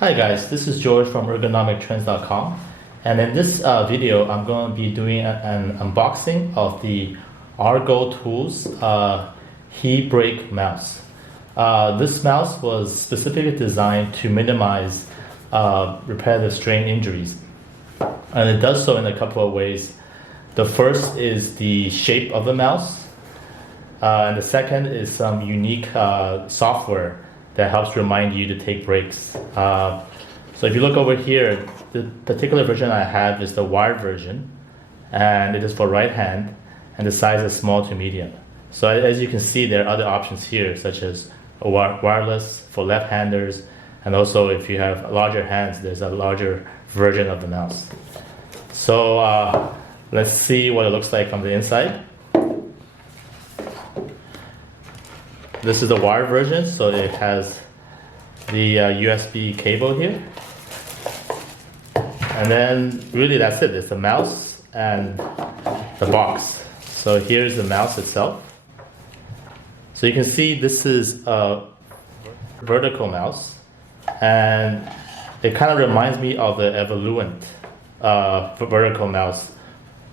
Hi guys, this is George from ergonomictrends.com, and in this video I'm going to be doing an unboxing of the Argo Tools Heat Break mouse. This mouse was specifically designed to minimize repetitive strain injuries, and it does so in a couple of ways. The first is the shape of the mouse, and the second is some unique software that helps remind you to take breaks. So if you look over here, the particular version I have is the wired version, and it is for right hand, and the size is small to medium. So as you can see, there are other options here, such as a wireless for left-handers, and also if you have larger hands, there's a larger version of the mouse. So let's see what it looks like from the inside. This is the wired version, so it has the USB cable here. And then really that's it, it's the mouse and the box. So here's the mouse itself. So you can see this is a vertical mouse, and it kind of reminds me of the Evoluent vertical mouse,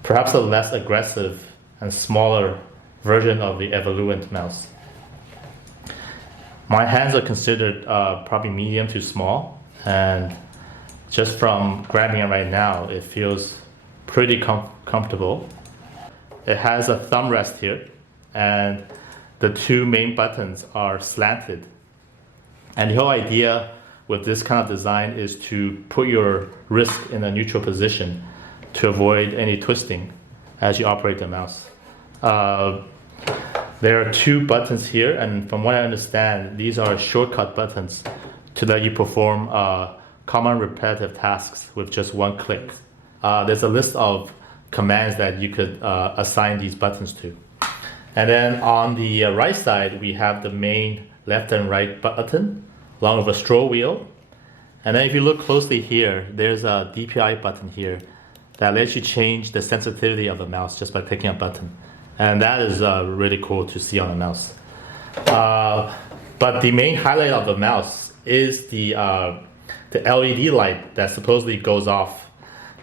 perhaps a less aggressive and smaller version of the Evoluent mouse. My hands are considered probably medium to small, and just from grabbing it right now, it feels pretty comfortable. It has a thumb rest here, and the two main buttons are slanted. And the whole idea with this kind of design is to put your wrist in a neutral position to avoid any twisting as you operate the mouse. There are two buttons here, and from what I understand, these are shortcut buttons to let you perform common repetitive tasks with just one click. There's a list of commands that you could assign these buttons to. And then on the right side, we have the main left and right button, along with a stroll wheel. And then if you look closely here, there's a DPI button here that lets you change the sensitivity of the mouse just by clicking a button. And that is really cool to see on the mouse. But the main highlight of the mouse is the LED light that supposedly goes off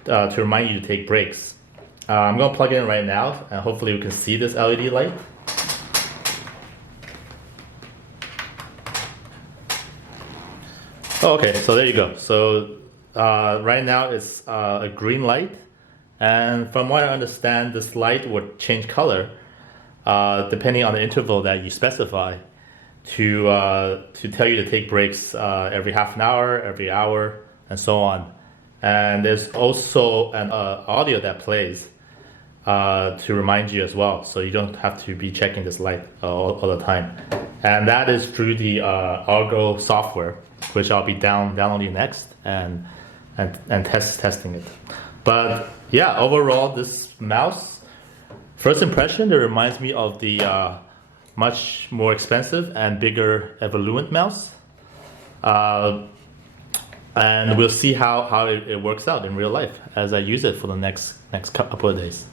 to remind you to take breaks. I'm going to plug it in right now, and hopefully we can see this LED light. Okay, so there you go. So right now it's a green light. And from what I understand, this light would change color depending on the interval that you specify to tell you to take breaks every half an hour, every hour, and so on. And there's also an audio that plays to remind you as well, so you don't have to be checking this light all the time. And that is through the Argo software, which I'll be downloading next and testing it. But yeah, overall, this mouse, first impression, it reminds me of the much more expensive and bigger Evoluent mouse. And we'll see how it works out in real life as I use it for the next couple of days.